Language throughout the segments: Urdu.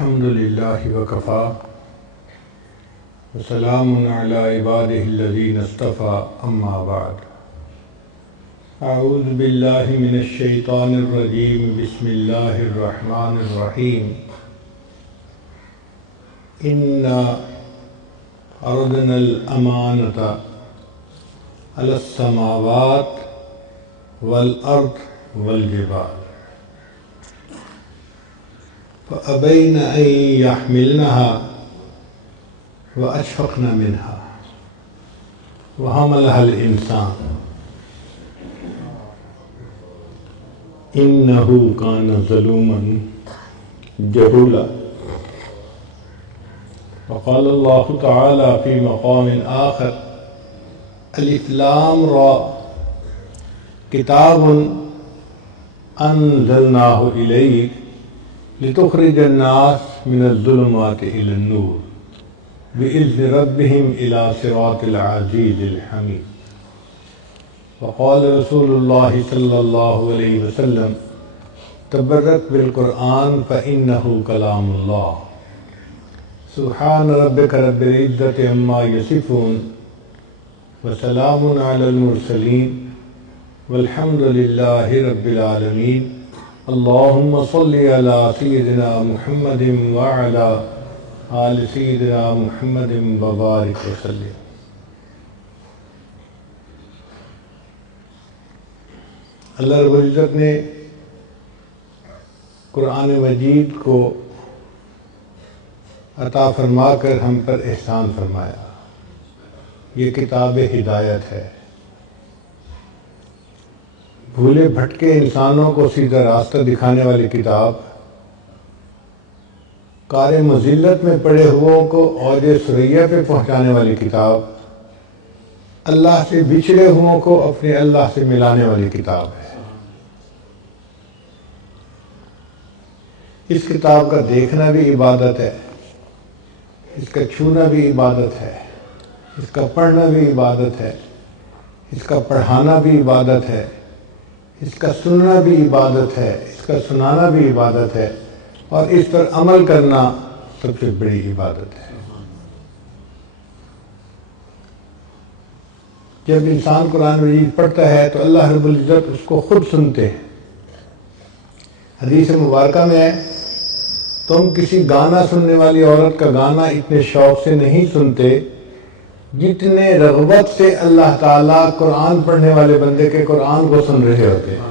الحمد للہ وکفا وسلام علی عبادہ الذین اصطفى اما بعد اعوذ باللہ من الشیطان الرجیم بسم اللہ الرحمن الرحیم انا عرضنا الامانۃ علی السماوات والارض والجبال فأبين أن يحملنها وأشفقن منها وحملها الإنسان إنه كان ظلوما جهولا وقال الله تعالى في مقام آخر ألف لام را كتاب أنزلناه إليك لتخرج الناس من الظلمات إلى النور بإذن ربهم إلى صراط العزيز الحميد وقال رسول الله صلى الله عليه وسلم تبرك بالقرآن فإنه كلام الله سبحان ربك رب العزة عما يصفون وسلام على المرسلين والحمد لله رب العالمين اللهم صل على سيدنا محمد وعلى آل سيدنا محمد وبارك وسلم. اللہ رب العزت نے قرآن مجید کو عطا فرما کر ہم پر احسان فرمایا. یہ کتاب ہدایت ہے. بھولے بھٹکے انسانوں کو سیدھا راستہ دکھانے والی کتاب، کار مذلت میں پڑے ہوئوں کو اوج ثریا پہ پہنچانے والی کتاب، اللہ سے بچھڑے ہوئوں کو اپنے اللہ سے ملانے والی کتاب ہے. اس کتاب کا دیکھنا بھی عبادت ہے، اس کا چھونا بھی عبادت ہے، اس کا پڑھنا بھی عبادت ہے، اس کا پڑھانا بھی عبادت ہے، اس کا سننا بھی عبادت ہے، اس کا سنانا بھی عبادت ہے، اور اس پر عمل کرنا سب سے بڑی عبادت ہے. جب انسان قرآن مجید پڑھتا ہے تو اللہ رب العزت اس کو خود سنتے ہیں. حدیث مبارکہ میں ہے تم کسی گانا سننے والی عورت کا گانا اتنے شوق سے نہیں سنتے جتنے رغبت سے اللہ تعالیٰ قرآن پڑھنے والے بندے کے قرآن کو سن رہے ہوتے ہیں.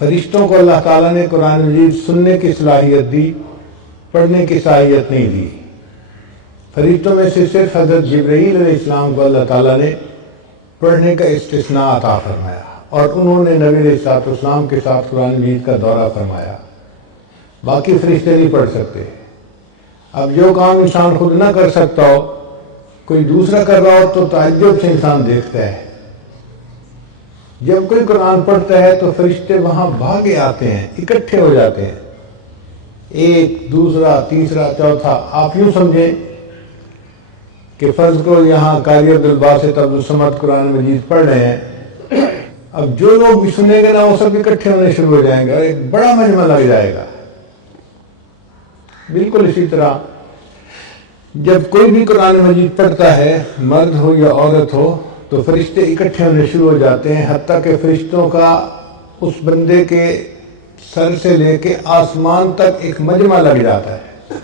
فرشتوں کو اللہ تعالیٰ نے قرآن مجید سننے کی صلاحیت دی، پڑھنے کی صلاحیت نہیں دی. فرشتوں میں سے صرف حضرت جبرائیل علیہ السلام کو اللہ تعالیٰ نے پڑھنے کا استثناء عطا فرمایا، اور انہوں نے نبی علیہ السلام کے ساتھ قرآن مجید کا دورہ فرمایا. باقی فرشتے نہیں پڑھ سکتے. اب جو کام انسان خود نہ کر سکتا ہو، کوئی دوسرا کر رہا ہو تو تعجب سے انسان دیکھتا ہے. جب کوئی قرآن پڑھتا ہے تو فرشتے وہاں بھاگے آتے ہیں، اکٹھے ہو جاتے ہیں، ایک دوسرا تیسرا چوتھا. آپ یوں سمجھیں کہ فرض کو یہاں قاری عبدالباسط عبدالصمد قرآن مجید پڑھ رہے ہیں، اب جو لوگ بھی سنیں گے نا وہ سب اکٹھے ہونے شروع ہو جائیں گے اور ایک بڑا مجمع لگ جائے گا. بالکل اسی طرح جب کوئی بھی قرآن مجید پڑھتا ہے، مرد ہو یا عورت ہو، تو فرشتے اکٹھے ہونے شروع ہو جاتے ہیں، حتیٰ کہ فرشتوں کا اس بندے کے سر سے لے کے آسمان تک ایک مجمع لگ جاتا ہے،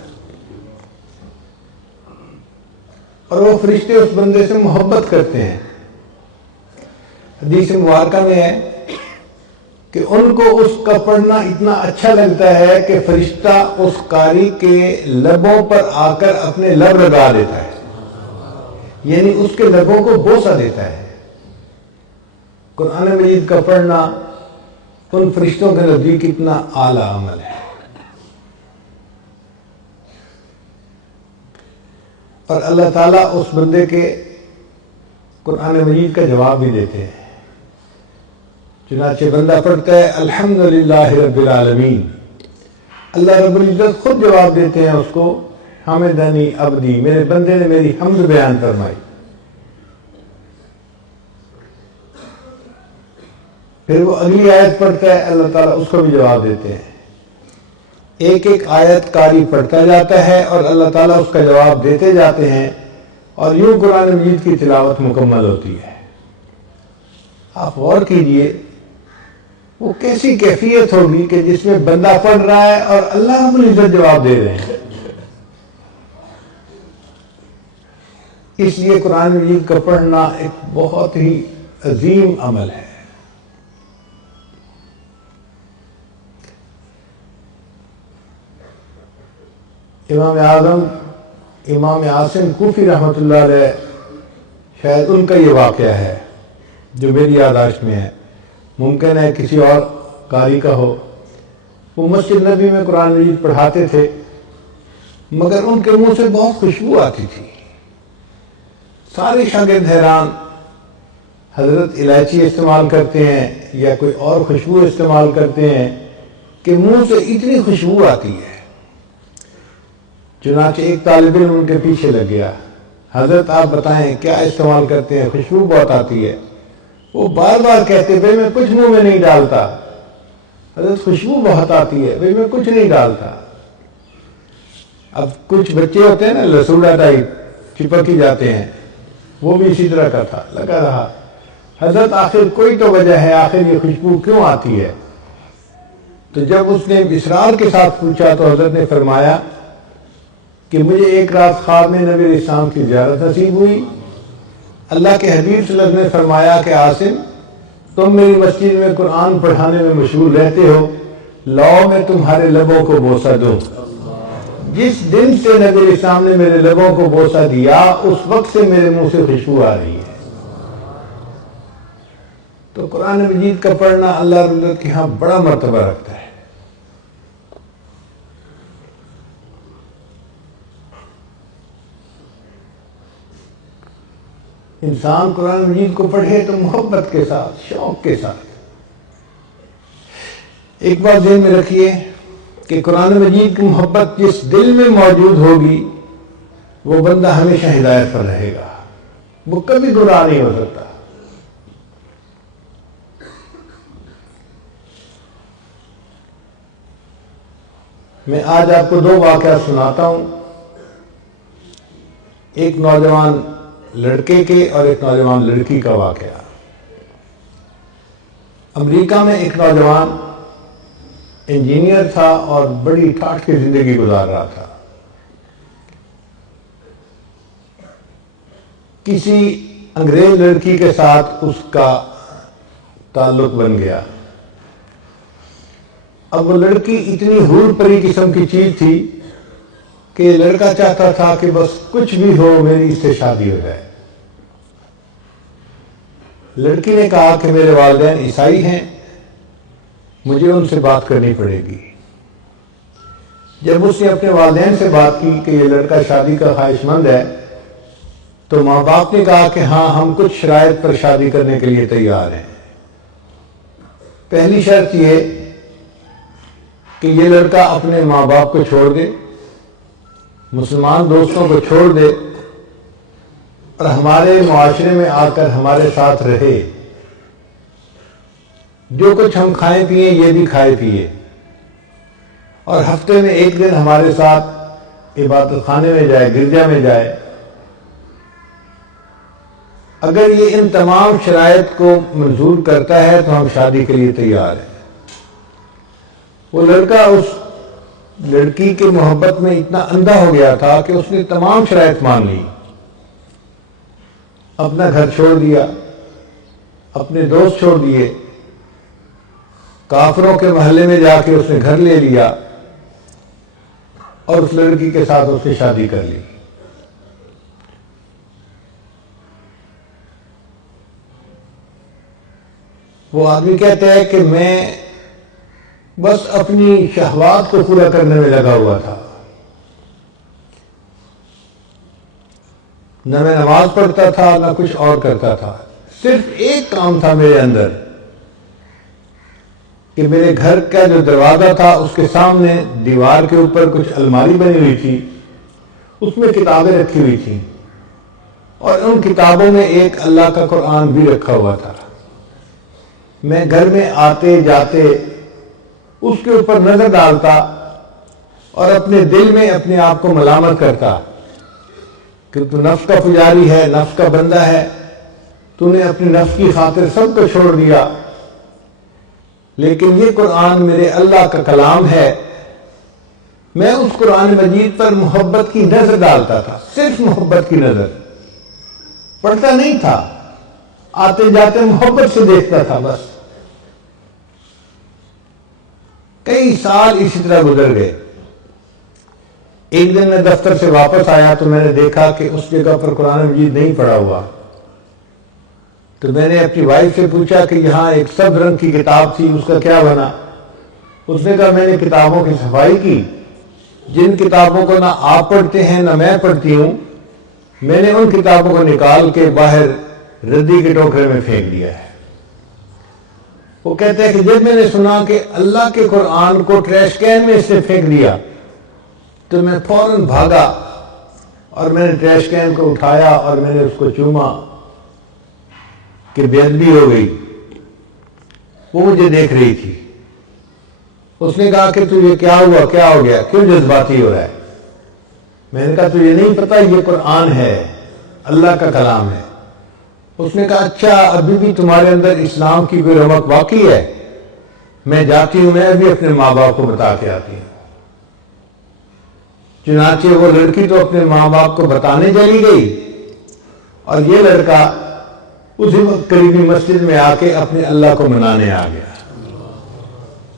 اور وہ فرشتے اس بندے سے محبت کرتے ہیں. حدیث مبارکہ میں ہے کہ ان کو اس کا پڑھنا اتنا اچھا لگتا ہے کہ فرشتہ اس قاری کے لبوں پر آ کر اپنے لب لگا دیتا ہے، یعنی اس کے لبوں کو بوسہ دیتا ہے. قرآن مجید کا پڑھنا ان فرشتوں کے نزدیک اتنا اعلیٰ عمل ہے. اور اللہ تعالیٰ اس بندے کے قرآن مجید کا جواب بھی دیتے ہیں. چنانچہ بندہ پڑھتا ہے الحمدللہ رب العالمین، اللہ رب العزت خود جواب دیتے ہیں اس کو، حمدنی عبدی، میرے بندے نے میری حمد بیان فرمائی. پھر وہ اگلی آیت پڑھتا ہے، اللہ تعالیٰ اس کو بھی جواب دیتے ہیں۔ ایک ایک آیت قاری پڑھتا جاتا ہے اور اللہ تعالیٰ اس کا جواب دیتے جاتے ہیں، اور یوں قرآن مجید کی تلاوت مکمل ہوتی ہے۔ آپ غور کیجئے وہ کیسی کیفیت ہوگی کہ جس میں بندہ پڑھ رہا ہے اور اللہ رب العزت جواب دے رہے ہیں۔ اس لیے قرآن مجید کا پڑھنا ایک بہت ہی عظیم عمل ہے۔ امام اعظم امام عاصم کوفی رحمۃ اللہ علیہ، شاید ان کا یہ واقعہ ہے جو میری یادداشت میں ہے، ممکن ہے کسی اور قاری کا ہو۔ وہ مسجد نبی میں قرآن مجید پڑھاتے تھے، مگر ان کے منہ سے بہت خوشبو آتی تھی۔ سارے شاگرد حیران، حضرت الائچی استعمال کرتے ہیں یا کوئی اور خوشبو استعمال کرتے ہیں کہ منہ سے اتنی خوشبو آتی ہے۔ چنانچہ ایک طالب علم ان کے پیچھے لگ گیا، حضرت آپ بتائیں کیا استعمال کرتے ہیں، خوشبو بہت آتی ہے۔ وہ بار بار کہتے بھائی میں کچھ منہ میں نہیں ڈالتا، حضرت خوشبو بہت آتی ہے، بھائی میں کچھ نہیں ڈالتا۔ اب کچھ بچے ہوتے ہیں نا لسوڑا ٹائپ، چپک ہی جاتے ہیں، وہ بھی اسی طرح کا تھا، لگا رہا حضرت آخر کوئی تو وجہ ہے، آخر یہ خوشبو کیوں آتی ہے؟ تو جب اس نے اصرار کے ساتھ پوچھا تو حضرت نے فرمایا کہ مجھے ایک رات خواب میں نبی علیہ السلام کی زیارت نصیب ہوئی۔ اللہ کے حبیب صلی اللہ علیہ وسلم نے فرمایا کہ عاصم تم میری مسجد میں قرآن پڑھانے میں مشغول رہتے ہو، لاؤ میں تمہارے لبوں کو بوسہ دوں۔ جس دن سے نبی علیہ السلام نے میرے لبوں کو بوسہ دیا، اس وقت سے میرے منہ سے خوشبو آ رہی ہے۔ تو قرآن مجید کا پڑھنا اللہ رب العزت کے ہاں بڑا مرتبہ رکھتا ہے۔ انسان قرآن مجید کو پڑھے تو محبت کے ساتھ، شوق کے ساتھ۔ ایک بات ذہن میں رکھیے کہ قرآن مجید کی محبت جس دل میں موجود ہوگی وہ بندہ ہمیشہ ہدایت پر رہے گا، وہ کبھی گمراہ نہیں ہو سکتا۔ میں آج آپ کو دو واقعات سناتا ہوں، ایک نوجوان لڑکے کے اور ایک نوجوان لڑکی کا واقعہ۔ امریکہ میں ایک نوجوان انجینئر تھا اور بڑی ٹھاٹھ کی زندگی گزار رہا تھا۔ کسی انگریز لڑکی کے ساتھ اس کا تعلق بن گیا۔ اب وہ لڑکی اتنی حور پری قسم کی چیز تھی کہ لڑکا چاہتا تھا کہ بس کچھ بھی ہو میری اس سے شادی ہو جائے۔ لڑکی نے کہا کہ میرے والدین عیسائی ہیں، مجھے ان سے بات کرنی پڑے گی۔ جب اس نے اپنے والدین سے بات کی کہ یہ لڑکا شادی کا خواہش مند ہے، تو ماں باپ نے کہا کہ ہاں ہم کچھ شرائط پر شادی کرنے کے لیے تیار ہیں۔ پہلی شرط یہ کہ یہ لڑکا اپنے ماں باپ کو چھوڑ دے، مسلمان دوستوں کو چھوڑ دے اور ہمارے معاشرے میں آ کر ہمارے ساتھ رہے، جو کچھ ہم کھائیں پیئیں یہ بھی کھائے پیئے، اور ہفتے میں ایک دن ہمارے ساتھ عبادت خانے میں جائے، گرجا میں جائے۔ اگر یہ ان تمام شرائط کو منظور کرتا ہے تو ہم شادی کے لیے تیار ہیں۔ وہ لڑکا اس لڑکی کی محبت میں اتنا اندھا ہو گیا تھا کہ اس نے تمام شرائط مان لی، اپنا گھر چھوڑ دیا، اپنے دوست چھوڑ دیے، کافروں کے محلے میں جا کے اس نے گھر لے لیا اور اس لڑکی کے ساتھ اس نے شادی کر لی۔ وہ آدمی کہتا ہے کہ میں بس اپنی شہوات کو پورا کرنے میں لگا ہوا تھا، نہ میں نماز پڑھتا تھا نہ کچھ اور کرتا تھا، صرف ایک کام تھا میرے اندر کہ میرے گھر کا جو دروازہ تھا اس کے سامنے دیوار کے اوپر کچھ الماری بنی ہوئی تھی، اس میں کتابیں رکھی ہوئی تھیں، اور ان کتابوں میں ایک اللہ کا قرآن بھی رکھا ہوا تھا۔ میں گھر میں آتے جاتے اس کے اوپر نظر ڈالتا اور اپنے دل میں اپنے آپ کو ملامت کرتا کہ تو نفس کا پجاری ہے، نفس کا بندہ ہے، تو نے اپنی نفس کی خاطر سب کو چھوڑ دیا۔ لیکن یہ قرآن میرے اللہ کا کلام ہے، میں اس قرآن مجید پر محبت کی نظر ڈالتا تھا، صرف محبت کی نظر، پڑھتا نہیں تھا، آتے جاتے محبت سے دیکھتا تھا بس۔ کئی سال اسی طرح گزر گئے۔ ایک دن میں دفتر سے واپس آیا تو میں نے دیکھا کہ اس جگہ پر قرآن مجید نہیں پڑھا ہوا، تو میں نے اپنی وائف سے پوچھا کہ یہاں ایک سبز رنگ کی کتاب تھی، اس کا کیا بنا؟ اس نے کہا میں نے کتابوں کی صفائی کی، جن کتابوں کو نہ آپ پڑھتے ہیں نہ میں پڑھتی ہوں، میں نے ان کتابوں کو نکال کے باہر ردی کے ٹوکرے میں پھینک دیا ہے۔ وہ کہتے ہیں کہ جب میں نے سنا کہ اللہ کے قرآن کو ٹریش کین میں اس نے پھینک دیا تو میں فوراً بھاگا اور میں نے ٹریش کین کو اٹھایا اور میں نے اس کو چوما کہ بے ادبی ہو گئی۔ وہ مجھے دیکھ رہی تھی، اس نے کہا کہ تو یہ کیا ہوا، کیا ہو گیا، کیوں جذباتی ہو رہا ہے؟ میں نے کہا تو یہ نہیں پتا یہ قرآن ہے، اللہ کا کلام ہے۔ اس نے کہا اچھا ابھی بھی تمہارے اندر اسلام کی کوئی رمق باقی ہے؟ میں جاتی ہوں، میں ابھی اپنے ماں باپ کو بتا کے آتی ہوں۔ چنانچہ وہ لڑکی تو اپنے ماں باپ کو بتانے چلی گئی اور یہ لڑکا اسی وقت قریبی مسجد میں آ کے اپنے اللہ کو منانے آ گیا۔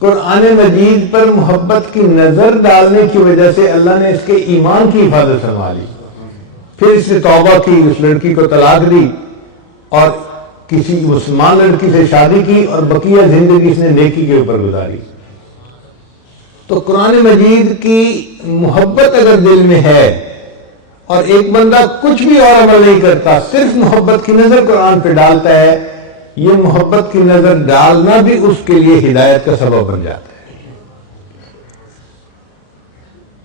قرآن مجید پر محبت کی نظر ڈالنے کی وجہ سے اللہ نے اس کے ایمان کی حفاظت سنبھالی، پھر اس نے توبہ کی، اس لڑکی کو طلاق دی اور کسی مسلمان لڑکی سے شادی کی اور بقیہ زندگی اس نے نیکی کے اوپر گزاری۔ تو قرآن مجید کی محبت اگر دل میں ہے اور ایک بندہ کچھ بھی اور عمل نہیں کرتا، صرف محبت کی نظر قرآن پہ ڈالتا ہے، یہ محبت کی نظر ڈالنا بھی اس کے لیے ہدایت کا سبب بن جاتا ہے۔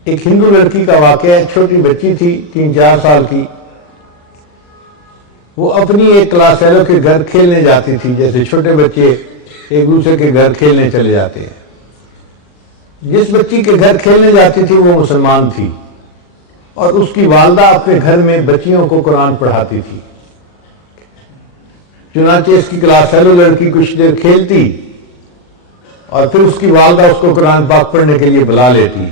ایک ہندو لڑکی کا واقعہ ہے، چھوٹی بچی تھی 3-4 سال کی، وہ اپنی ایک کلاس فیلو کے گھر کھیلنے جاتی تھی، جیسے چھوٹے بچے ایک دوسرے کے گھر کھیلنے چلے جاتے ہیں۔ جس بچی کے گھر کھیلنے جاتی تھی وہ مسلمان تھی اور اس کی والدہ اپنے گھر میں بچیوں کو قرآن پڑھاتی تھی۔ چنانچہ اس کی کلاس فیلو لڑکی کچھ دیر کھیلتی اور پھر اس کی والدہ اس کو قرآن پاک پڑھنے کے لیے بلا لیتی۔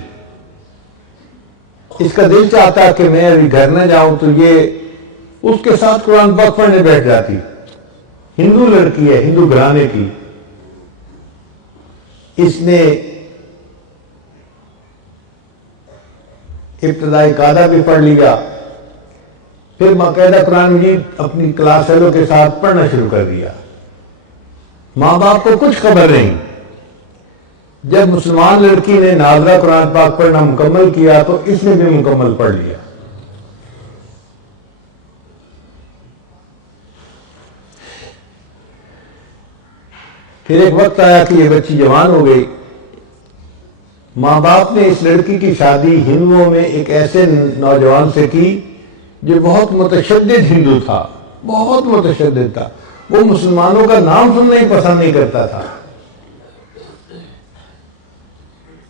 اس کا دل چاہتا کہ میں ابھی گھر نہ جاؤں تو یہ اس کے ساتھ قرآن پاک پڑھنے بیٹھ جاتی۔ ہندو لڑکی ہے، ہندو گھرانے کی، اس نے ابتدائی قاعدہ بھی پڑھ لیا، پھر باقاعدہ قرآن مجید اپنی کلاس فیلو کے ساتھ پڑھنا شروع کر دیا۔ ماں باپ کو کچھ خبر نہیں۔ جب مسلمان لڑکی نے ناظرہ قرآن پاک پڑھنا مکمل کیا تو اس نے بھی مکمل پڑھ لیا۔ پھر ایک وقت آیا کہ یہ بچی جوان ہو گئی، ماں باپ نے اس لڑکی کی شادی ہندوؤں میں ایک ایسے نوجوان سے کی جو بہت متشدد ہندو تھا، بہت متشدد تھا، وہ مسلمانوں کا نام سننا ہی پسند نہیں کرتا تھا۔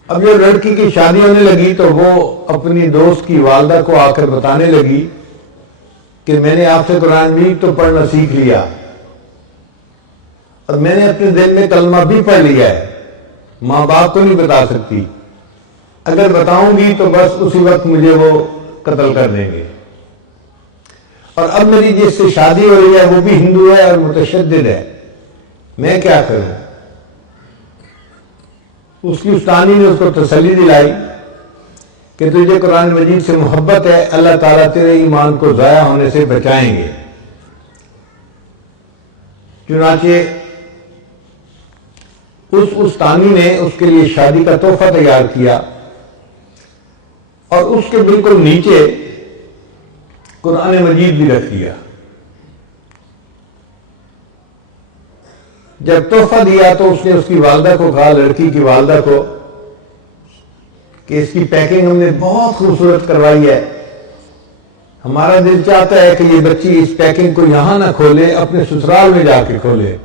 اب جب لڑکی کی شادی ہونے لگی تو وہ اپنی دوست کی والدہ کو آ کر بتانے لگی کہ میں نے آپ سے قرآن مجید تو پڑھنا سیکھ لیا اور میں نے اپنے دل میں کلمہ بھی پڑھ لیا ہے، ماں باپ کو نہیں بتا سکتی، اگر بتاؤں گی تو بس اسی وقت مجھے وہ قتل کر دیں گے، اور اب میری جس سے شادی ہو رہی ہے وہ بھی ہندو ہے اور متشدد ہے، میں کیا کروں؟ اس کی استانی نے اس کو تسلی دلائی کہ تجھے قرآن مجید سے محبت ہے، اللہ تعالیٰ تیرے ایمان کو ضائع ہونے سے بچائیں گے۔ چنانچہ اس استانی نے اس کے لیے شادی کا تحفہ تیار کیا اور اس کے بالکل نیچے قرآن مجید بھی رکھ دیا۔ جب تحفہ دیا تو اس نے اس کی والدہ کو کہا، لڑکی کی والدہ کو، کہ اس کی پیکنگ ہم نے بہت خوبصورت کروائی ہے، ہمارا دل چاہتا ہے کہ یہ بچی اس پیکنگ کو یہاں نہ کھولے، اپنے سسرال میں جا کے کھولے۔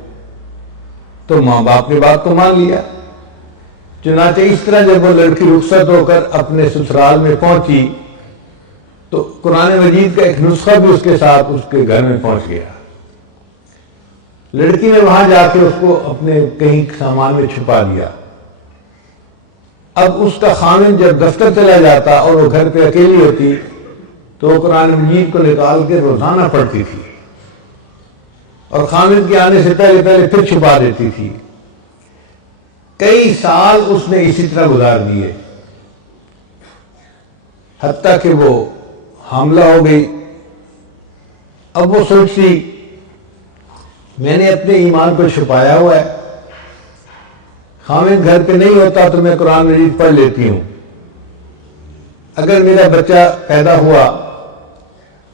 تو ماں باپ نے بات کو مان لیا۔ چنانچہ اس طرح جب وہ لڑکی رخصت ہو کر اپنے سسرال میں پہنچی تو قرآن مجید کا ایک نسخہ بھی اس کے ساتھ اس کے گھر میں پہنچ گیا۔ لڑکی نے وہاں جا کے اس کو اپنے کہیں سامان میں چھپا لیا۔ اب اس کا خامن جب دفتر چلا جاتا اور وہ گھر پہ اکیلی ہوتی تو وہ قرآن مجید کو نکال کے روزانہ پڑھتی تھی اور خامن کے آنے سے پہلے پھر چھپا دیتی تھی۔ کئی سال اس نے اسی طرح گزار دیے، حتیٰ کہ وہ حاملہ ہو گئی۔ اب وہ سوچتی میں نے اپنے ایمان کو چھپایا ہوا ہے، خامن گھر پہ نہیں ہوتا تو میں قرآن مجید پڑھ لیتی ہوں، اگر میرا بچہ پیدا ہوا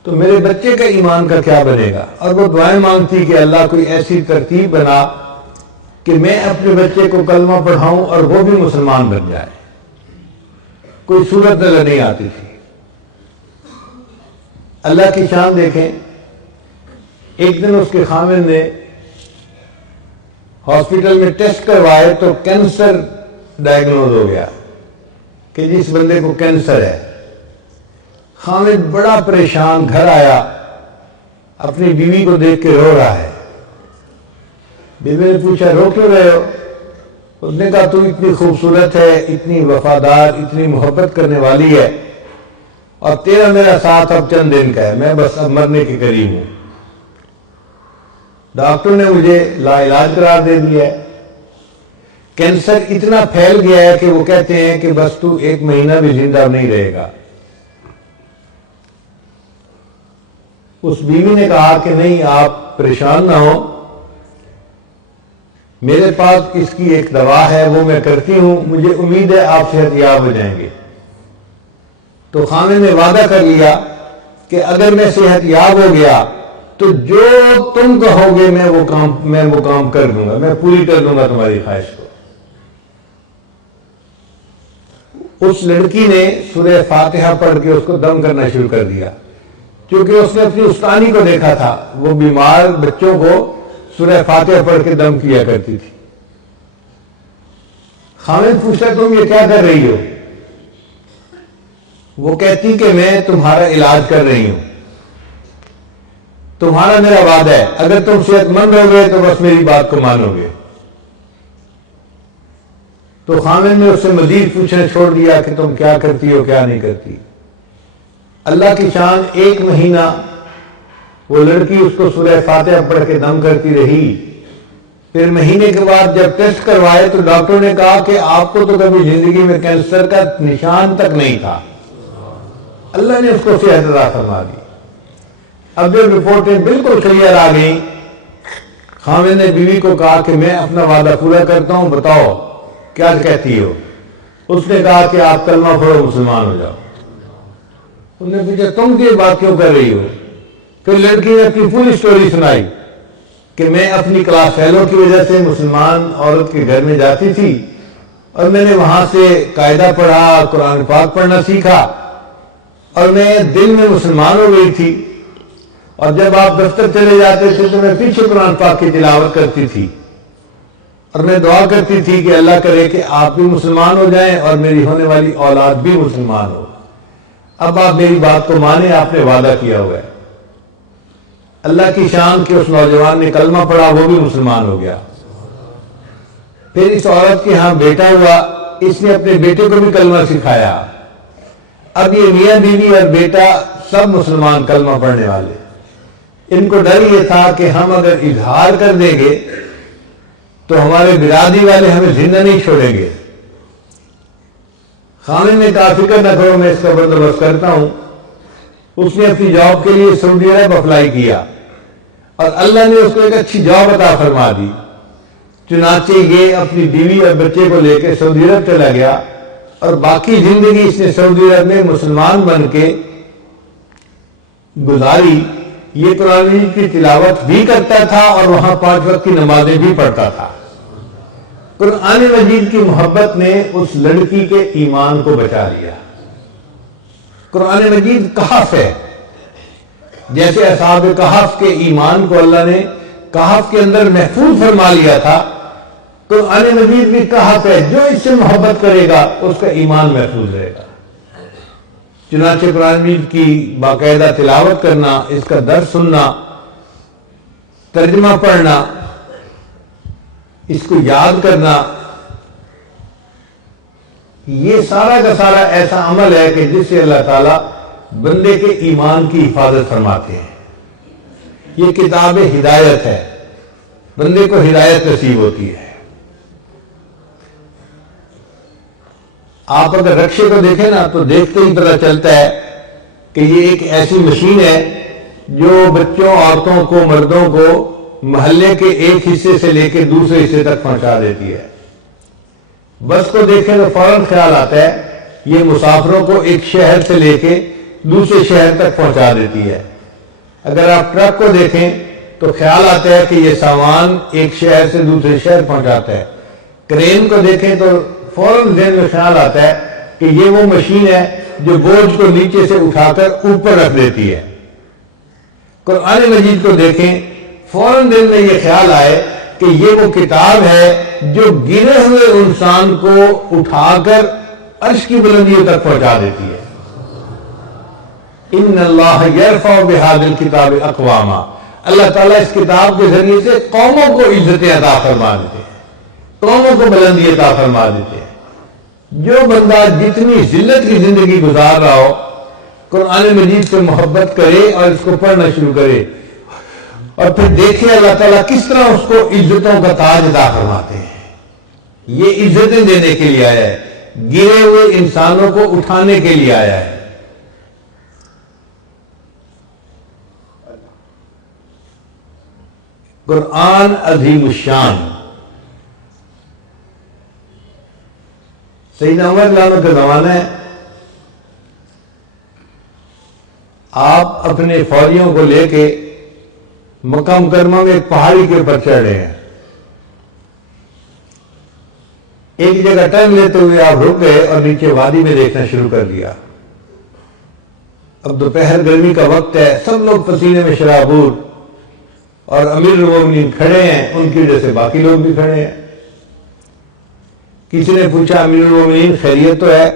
تو میرے بچے کا ایمان کا کیا بنے گا؟ اور وہ دعائیں مانگتی کہ اللہ کوئی ایسی ترتیب بنا کہ میں اپنے بچے کو کلمہ پڑھاؤں اور وہ بھی مسلمان بن جائے۔ کوئی صورت نظر نہیں آتی تھی۔ اللہ کی شان دیکھیں، ایک دن اس کے خامن نے ہاسپٹل میں ٹیسٹ کروائے تو کینسر ڈائیگنوز ہو گیا کہ جس بندے کو کینسر ہے۔ خامن بڑا پریشان گھر آیا، اپنی بیوی کو دیکھ کے رو رہا ہے۔ بیوی نے پوچھا رو کیوں رہے ہو؟ اس نے کہا تم اتنی خوبصورت ہے، اتنی وفادار، اتنی محبت کرنے والی ہے، اور تیرا میرا ساتھ اب چند دن کا ہے، میں بس اب مرنے کے قریب ہوں۔ ڈاکٹر نے مجھے لا علاج قرار دے دیا ہے، کینسر اتنا پھیل گیا ہے کہ وہ کہتے ہیں کہ بس تو 1 مہینہ بھی زندہ نہیں رہے گا۔ اس بیوی نے کہا کہ نہیں آپ پریشان نہ ہو، میرے پاس اس کی ایک دوا ہے، وہ میں کرتی ہوں، مجھے امید ہے آپ صحت یاب ہو جائیں گے۔ تو خامن نے وعدہ کر لیا کہ اگر میں صحت یاب ہو گیا تو جو تم کہو گے میں وہ کام کر دوں گا، میں پوری کر دوں گا تمہاری خواہش کو۔ اس لڑکی نے سورہ فاتحہ پڑھ کے اس کو دم کرنا شروع کر دیا، کیونکہ اس نے اپنی استانی کو دیکھا تھا، وہ بیمار بچوں کو سورہ فاتحہ پڑھ کے دم کیا کرتی تھی۔ خامن پوچھتا تم یہ کیا کر رہی ہو؟ وہ کہتی کہ میں تمہارا علاج کر رہی ہوں، تمہارا میرا وعدہ ہے اگر تم صحت مند ہو گئے تو بس میری بات کو مانو گے۔ تو خامن نے اس سے مزید پوچھنا چھوڑ دیا کہ تم کیا کرتی ہو کیا نہیں کرتی۔ اللہ کی شان 1 مہینہ وہ لڑکی اس کو سورہ فاتحہ پڑھ کے دم کرتی رہی۔ پھر مہینے کے بعد جب ٹیسٹ کروائے تو ڈاکٹر نے کہا کہ آپ کو تو کبھی زندگی میں کینسر کا نشان تک نہیں تھا، اللہ نے اس کو صحت عطا فرما دی۔ اب جب رپورٹیں بالکل کلیئر آ گئیں، خامن نے بیوی کو کہا کہ میں اپنا وعدہ پورا کرتا ہوں، بتاؤ کیا کہتی ہو؟ اس نے کہا کہ آپ کلمہ پڑھو مسلمان ہو جاؤ۔ انہوں نے پوچھا تم یہ بات کیوں کر رہی ہو؟ پھر لڑکی نے اپنی پوری سٹوری سنائی کہ میں اپنی کلاس فیلو کی وجہ سے مسلمان عورت کے گھر میں جاتی تھی اور میں نے وہاں سے قاعدہ پڑھا، قرآن پاک پڑھنا سیکھا اور میں دل میں مسلمان ہو گئی تھی، اور جب آپ دفتر چلے جاتے تھے تو میں پیچھے قرآن پاک کی تلاوت کرتی تھی اور میں دعا کرتی تھی کہ اللہ کرے کہ آپ بھی مسلمان ہو جائیں اور میری ہونے والی اولاد بھی مسلمان ہو۔ اب آپ میری بات کو مانیں، آپ نے وعدہ کیا ہوا ہے۔ اللہ کی شان کہ اس نوجوان نے کلمہ پڑھا، وہ بھی مسلمان ہو گیا۔ پھر اس عورت کے ہاں بیٹا ہوا، اس نے اپنے بیٹے کو بھی کلمہ سکھایا۔ اب یہ میاں بیوی اور بیٹا سب مسلمان کلمہ پڑھنے والے۔ ان کو ڈر یہ تھا کہ ہم اگر اظہار کر دیں گے تو ہمارے برادری والے ہمیں زندہ نہیں چھوڑیں گے۔ خامن نے کہا فکر نہ کرو، میں اس کا بندوبست کرتا ہوں۔ اس نے اپنی جاب کے لیے سعودی عرب اپلائی کیا اور اللہ نے اس کو ایک اچھی جاب عطا فرما دی۔ چنانچہ یہ اپنی بیوی اور بچے کو لے کے سعودی عرب چلا گیا اور باقی زندگی اس نے سعودی عرب میں مسلمان بن کے گزاری۔ یہ قرآن کی تلاوت بھی کرتا تھا اور وہاں 5 وقت کی نمازیں بھی پڑھتا تھا۔ قرآن مجید کی محبت نے اس لڑکی کے ایمان کو بچا لیا۔ قرآن مجید کہف ہے، جیسے اصحاب کہف کے ایمان کو اللہ نے کہف کے اندر محفوظ فرما لیا تھا، قرآن مجید بھی کہا ہے جو اس سے محبت کرے گا اس کا ایمان محفوظ رہے گا۔ چنانچہ قرآن مجید کی باقاعدہ تلاوت کرنا، اس کا درس سننا، ترجمہ پڑھنا، اس کو یاد کرنا، یہ سارا کا سارا ایسا عمل ہے کہ جس سے اللہ تعالیٰ بندے کے ایمان کی حفاظت فرماتے ہیں۔ یہ کتاب ہدایت ہے، بندے کو ہدایت نصیب ہوتی ہے۔ آپ اگر رکشے کو دیکھیں نا تو دیکھتے ہی پتہ چلتا ہے کہ یہ ایک ایسی مشین ہے جو بچوں، عورتوں کو، مردوں کو محلے کے ایک حصے سے لے کے دوسرے حصے تک پہنچا دیتی ہے۔ بس کو دیکھیں تو فوراً خیال آتا ہے یہ مسافروں کو ایک شہر سے لے کے دوسرے شہر تک پہنچا دیتی ہے۔ اگر آپ ٹرک کو دیکھیں تو خیال آتا ہے کہ یہ سامان ایک شہر سے دوسرے شہر پہنچاتا ہے۔ کرین کو دیکھیں تو فوراً ذہن میں خیال آتا ہے کہ یہ وہ مشین ہے جو بوجھ کو نیچے سے اٹھا کر اوپر رکھ دیتی ہے۔ قرآن مجید کو دیکھیں، فوراً دل میں یہ خیال آئے کہ یہ وہ کتاب ہے جو گرے ہوئے انسان کو اٹھا کر عرش کی بلندیوں تک پہنچا دیتی ہے۔ ان اللہ یرفع بہذا الکتاب اقواما، اللہ تعالیٰ اس کتاب کے ذریعے سے قوموں کو عزتیں عطا فرما دیتے ہیں، قوموں کو بلندی عطا فرما دیتے ہیں۔ جو بندہ جتنی ذلت کی زندگی گزار رہا ہو، قرآن مجید سے محبت کرے اور اس کو پڑھنا شروع کرے اور پھر دیکھے اللہ تعالیٰ کس طرح اس کو عزتوں کا تاج عطا فرماتے ہیں۔ یہ عزتیں دینے کے لیے آیا ہے، گرے ہوئے انسانوں کو اٹھانے کے لیے آیا ہے۔ قرآن عظیم الشان۔ سیدنا عمر رضی اللہ عنہ کا زمانہ ہے، آپ اپنے فوجیوں کو لے کے مکہ مکرمہ میں ایک پہاڑی کے اوپر چڑھ رہے ہیں۔ ایک جگہ ٹرن لیتے ہوئے آپ رک گئے اور نیچے وادی میں دیکھنا شروع کر دیا۔ اب دوپہر گرمی کا وقت ہے، سب لوگ پسینے میں شرابور، اور امیر المومنین کھڑے ہیں، ان کی وجہ سے باقی لوگ بھی کھڑے ہیں۔ کسی نے پوچھا امیر المومنین خیریت تو ہے؟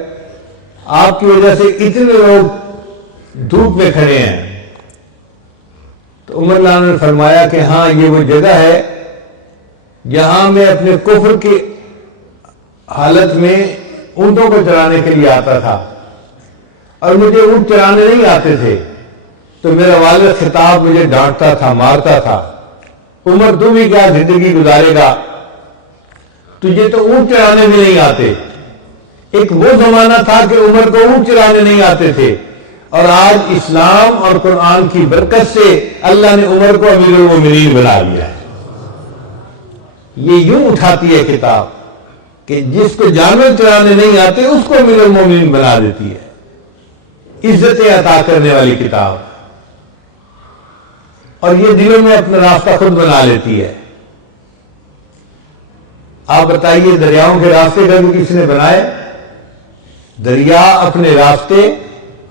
آپ کی وجہ سے اتنے لوگ دھوپ میں کھڑے ہیں۔ تو عمر رضی اللہ عنہ نے فرمایا کہ ہاں یہ وہ جگہ ہے جہاں میں اپنے کفر کی حالت میں اونٹوں کو چرانے کے لیے آتا تھا، اور مجھے اونٹ چرانے نہیں آتے تھے تو میرا والد خطاب مجھے ڈانٹتا تھا، مارتا تھا، عمر تم ہی کیا زندگی گزارے گا، تجھے تو اونٹ چرانے بھی نہیں آتے۔ ایک وہ زمانہ تھا کہ عمر کو اونٹ چرانے نہیں آتے تھے، اور آج اسلام اور قرآن کی برکت سے اللہ نے عمر کو امیر المومنین بنا لیا ہے۔ یہ یوں اٹھاتی ہے کتاب کہ جس کو جانور چرانے نہیں آتے اس کو امیر المومنین بنا دیتی ہے، عزتیں عطا کرنے والی کتاب، اور یہ دلوں میں اپنا راستہ خود بنا لیتی ہے۔ آپ بتائیے دریاؤں کے راستے کبھی کسی نے بنائے؟ دریا اپنے راستے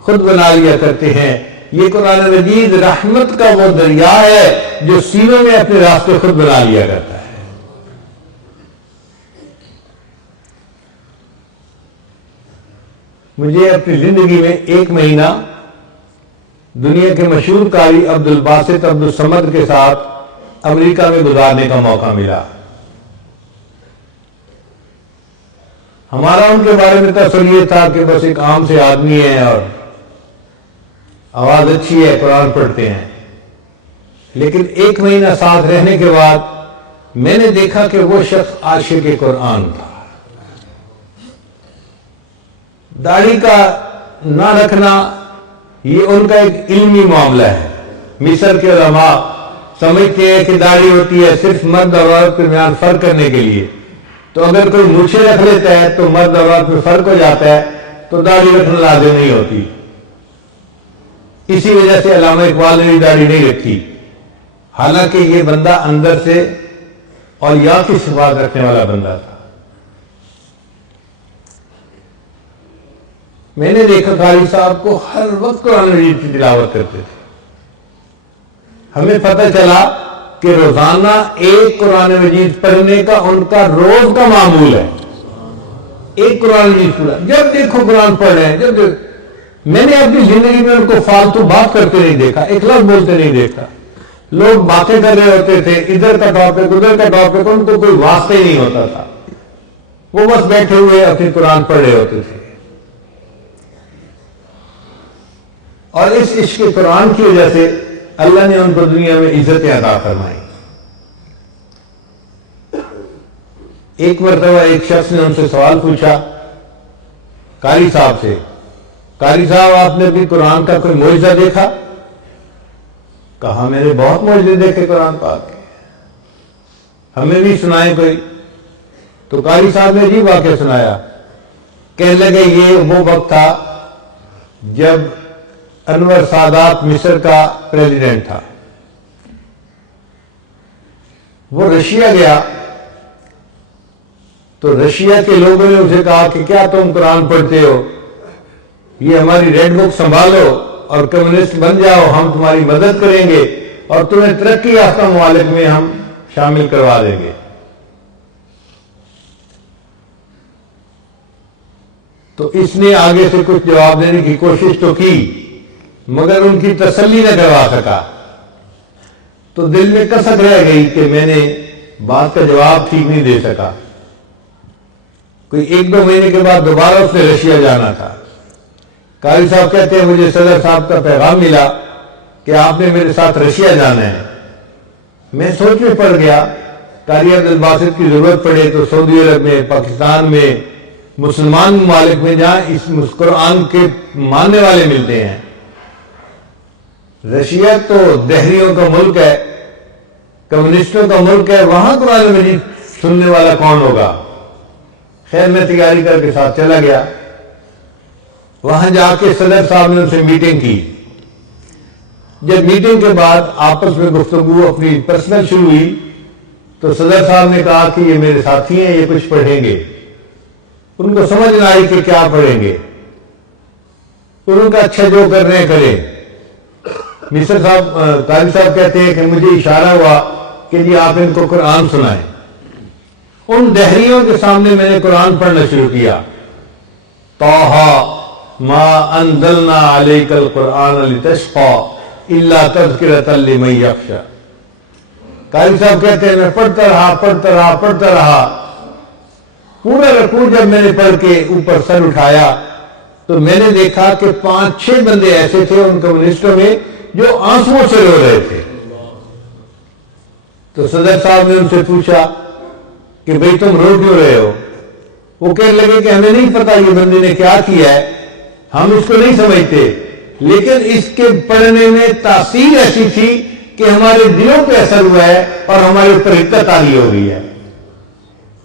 خود بنا لیا کرتے ہیں۔ یہ قرآن مجید رحمت کا وہ دریا ہے جو سینوں میں اپنے راستے خود بنا لیا کرتا ہے۔ مجھے اپنی زندگی میں ایک مہینہ دنیا کے مشہور قاری عبد الباسط عبد الصمد کے ساتھ امریکہ میں گزارنے کا موقع ملا۔ ہمارا ان کے بارے میں تصور یہ تھا کہ بس ایک عام سے آدمی ہے اور آواز اچھی ہے، قرآن پڑھتے ہیں، لیکن ایک مہینہ ساتھ رہنے کے بعد میں نے دیکھا کہ وہ شخص عاشق قرآن تھا۔ داڑھی کا نہ رکھنا یہ ان کا ایک علمی معاملہ ہے۔ مصر کے علماء سمجھتے ہیں کہ داڑھی ہوتی ہے صرف مرد اور عورت کے درمیان فرق کرنے کے لیے، تو اگر کوئی مونچھیں رکھ لیتا ہے تو مرد اور عورت میں فرق ہو جاتا ہے، تو داڑھی رکھنا لازم نہیں ہوتی۔ اسی وجہ سے علامہ اقبال نے بھی داڑھی نہیں رکھی، حالانکہ یہ بندہ اندر سے اور یا کی صفات رکھنے والا بندہ تھا۔ میں نے دیکھا قاری صاحب کو ہر وقت قرآن مجید کی تلاوت کرتے تھے۔ ہمیں پتہ چلا کہ روزانہ ایک قرآن مجید پڑھنے کا ان کا روز کا معمول ہے. ایک قرآن مجید پڑھا، جب دیکھو قرآن پڑھ رہے ہیں. میں نے اپنی زندگی میں ان کو فالتو بات کرتے نہیں دیکھا، ایک لفظ بولتے نہیں دیکھا. لوگ باتیں کر رہے ہوتے تھے، ادھر کا ٹاپک ادھر کا ٹاپک، ان کو کوئی واسطہ ہی نہیں ہوتا تھا. وہ بس بیٹھے ہوئے اپنی قرآن پڑھ رہے ہوتے تھے. اور اس عشق قرآن کی وجہ سے اللہ نے ان کو دنیا میں عزتیں عطا فرمائی. ایک مرتبہ ایک شخص نے ان سے سوال پوچھا قاری صاحب سے، قاری صاحب آپ نے بھی قرآن کا کوئی معجزہ دیکھا؟ کہا میں نے بہت معجزے دیکھے قرآن پاک کے، ہمیں بھی سنائے کوئی. تو قاری صاحب نے عجیب واقعہ سنایا. کہنے لگے یہ وہ وقت تھا جب انور سادات مصر کا پریزیڈنٹ تھا. وہ رشیا گیا تو رشیا کے لوگوں نے اسے کہا کہ کیا تم قرآن پڑھتے ہو، یہ ہماری ریڈ بک سنبھالو اور کمیونسٹ بن جاؤ، ہم تمہاری مدد کریں گے اور تمہیں ترقی یافتہ ممالک میں ہم شامل کروا دیں گے. تو اس نے آگے سے کچھ جواب دینے کی کوشش تو کی مگر ان کی تسلی نہ کروا سکا. تو دل میں کسک رہ گئی کہ میں نے بات کا جواب ٹھیک نہیں دے سکا. کوئی 1-2 مہینے کے بعد دوبارہ اس نے رشیا جانا تھا. قاری صاحب کہتے ہیں مجھے صدر صاحب کا پیغام ملا کہ آپ نے میرے ساتھ رشیا جانا ہے. میں سوچ میں پڑ گیا، قاری عبد الباسط کی ضرورت پڑے تو سعودی عرب میں، پاکستان میں، مسلمان ممالک میں جہاں اس قرآن کے ماننے والے ملتے ہیں. رشیا تو دہریوں کا ملک ہے، کمیونسٹوں کا ملک ہے، وہاں قرآن مجید سننے والا کون ہوگا؟ خیر میں تیاری کر کے ساتھ چلا گیا. وہاں جا کے صدر صاحب نے ان سے میٹنگ کی. جب میٹنگ کے بعد آپس میں گفتگو اپنی پرسنل شروع ہوئی تو صدر صاحب نے کہا کہ یہ میرے ساتھی ہیں، یہ کچھ پڑھیں گے. ان کو سمجھ نہ آئی کہ کیا پڑھیں گے. ان کا اچھا جو کر رہے ہیں کریں. مصر صاحب قاری صاحب کہتے ہیں کہ مجھے اشارہ ہوا کہ جی آپ ان کو قرآن سنائیں. ان دہریوں کے سامنے میں نے قرآن پڑھنا شروع کیا. طٰہٰ ما انزلنا علیک القرآن لتشقى الا تذکرۃ لمن یخشی. قاری صاحب کہتے ہیں میں پڑھتا رہا. پورا رکوع جب میں نے پڑھ کے اوپر سر اٹھایا تو میں نے دیکھا کہ 5-6 بندے ایسے تھے ان کمیونسٹوں میں جو آنسوؤں سے رو رہے تھے. تو صدر صاحب نے ان سے پوچھا کہ بھئی تم رو کیوں رہے ہو؟ وہ کہنے لگے کہ ہمیں نہیں پتا یہ بندے نے کیا کیا ہے، ہم اس کو نہیں سمجھتے، لیکن اس کے پڑھنے میں تاثیر ایسی تھی کہ ہمارے دلوں پہ اثر ہوا ہے اور ہمارے اوپر حکمت عالی ہو گئی ہے.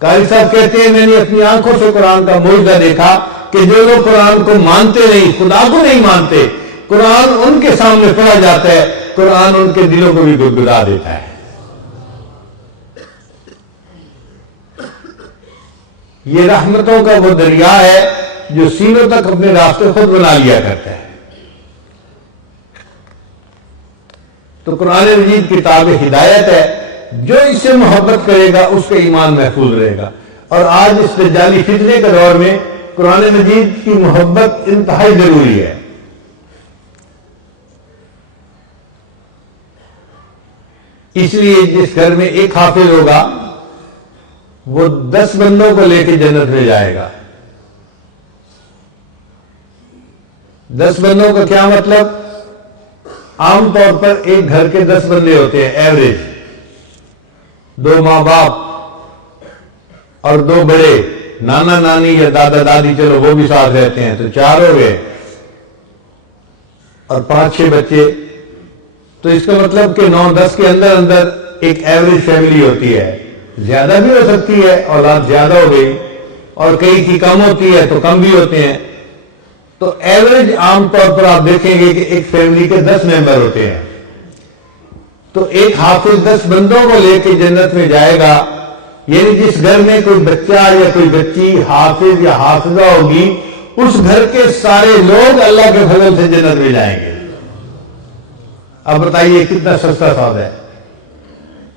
قاری صاحب کہتے ہیں میں نے اپنی آنکھوں سے قرآن کا معجزہ دیکھا کہ جو لوگ قرآن کو مانتے نہیں، خدا کو نہیں مانتے، قرآن ان کے سامنے پڑھا جاتا ہے، قرآن ان کے دلوں کو بھی گدگدا دیتا ہے. یہ رحمتوں کا وہ دریا ہے جو سینوں تک اپنے راستے خود بنا لیا کرتا ہے. تو قرآن مجید کتاب ہدایت ہے، جو اس سے محبت کرے گا اس کا ایمان محفوظ رہے گا. اور آج اس دجالی فتنے کے دور میں قرآن مجید کی محبت انتہائی ضروری ہے. اس لیے جس گھر میں ایک حافظ ہوگا وہ 10 بندوں کو لے کے جنت میں جائے گا. 10 بندوں کا کیا مطلب؟ عام طور پر ایک گھر کے 10 بندے ہوتے ہیں ایوریج. 2 ماں باپ اور 2 بڑے، نانا نانی یا دادا دادی، چلو وہ بھی ساتھ رہتے ہیں تو 4 ہو گئے، اور 5-6 بچے. تو اس کا مطلب کہ 9-10 کے اندر اندر ایک ایوریج فیملی ہوتی ہے. زیادہ بھی ہو سکتی ہے، اولاد زیادہ ہو گئی، اور کئی کی کم ہوتی ہے تو کم بھی ہوتے ہیں. تو ایوریج عام طور پر آپ دیکھیں گے کہ ایک فیملی کے 10 ممبر ہوتے ہیں. تو ایک حافظ 10 بندوں کو لے کے جنت میں جائے گا. یعنی جس گھر میں کوئی بچہ یا کوئی بچی حافظ یا حافظہ ہوگی، اس گھر کے سارے لوگ اللہ کے فضل سے جنت میں جائیں گے. اب بتائیے کتنا سستا سودا ہے.